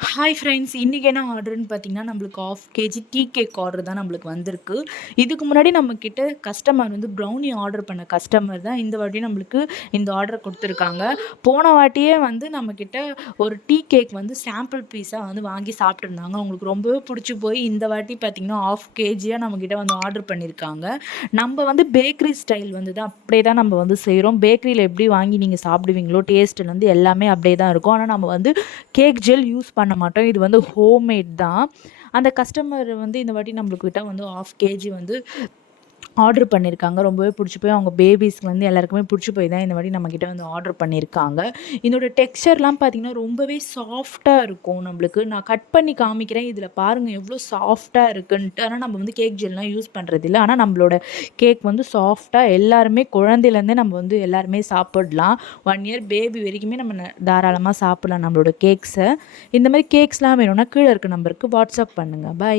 Hi friends. இன்னைக்கு என்ன ஆர்டர்ன்னு பார்த்தீங்கன்னா, நம்மளுக்கு 1/2 கேஜி டீ கேக் ஆர்டர் தான் நம்மளுக்கு வந்திருக்கு. இதுக்கு முன்னாடி நம்மகிட்ட கஸ்டமர் வந்து ப்ரௌனி ஆர்டர் பண்ண கஸ்டமர் தான் இந்த வாட்டி நம்மளுக்கு இந்த ஆர்டர் குடுத்துருக்காங்க. போன வாட்டியே வந்து நம்மகிட்ட ஒரு டீ கேக் வந்து சாம்பிள் பீஸா வந்து வாங்கி சாப்பிட்டுருந்தாங்க. அவங்களுக்கு ரொம்பவே புடிச்சு போய் இந்த வாட்டி பார்த்தீங்கன்னா, 1/2 கேஜியா நம்மகிட்ட வந்து ஆர்டர் பண்ணியிருக்காங்க. நம்ம வந்து பேக்கரி ஸ்டைல் வந்து தான் அப்படியே தான் நம்ம வந்து செய்றோம். பேக்கரியில எப்படி வாங்கி நீங்க சாப்பிடுவீங்களோ, டேஸ்ட்லேருந்து எல்லாமே அப்படியே தான் இருக்கும். ஆனா நம்ம வந்து கேக் ஜெல் யூஸ் பண்ண மாட்டோம். இது வந்து ஹோம்மேட் தான். அந்த கஸ்டமர் வந்து இந்த வாட்டி நம்மளுக்கிட்ட வந்து 1/2 கேஜி வந்து ஆர்டர் பண்ணியிருக்காங்க. ரொம்பவே புடிச்சு போய் அவங்க பேபீஸ்க்கு வந்து எல்லாருக்குமே புடிச்சு போய் தான் இந்த வாட்டி நம்மகிட்ட வந்து ஆர்டர் பண்ணியிருக்காங்க. இதோட டெக்ஸ்சர்லாம் பார்த்தீங்கன்னா, ரொம்பவே சாஃப்ட்டா இருக்கும் நம்மளுக்கு. நான் கட் பண்ணி காமிக்கிறேன். இதில பாருங்க எவ்வளோ சாஃப்ட்டா இருக்குன்ட்டு. ஆனா நம்ம வந்து கேக் ஜெல்லாம் யூஸ் பண்றதில்ல. ஆனா நம்மளோட கேக் வந்து சாஃப்ட்டா எல்லாருமே குழந்தையிலேருந்தே நம்ம வந்து எல்லாருமே சாப்பிடலாம். 1 இயர் பேபி வரைக்குமே நம்ம தாராளமா சாப்பிடலாம் நம்மளோட கேக்ஸ. இந்த மாரி கேக்ஸ்லாம் வேணும்னா கீழ இருக்க நம்பருக்கு வாட்ஸ்அப் பண்ணுங்க. பாய்.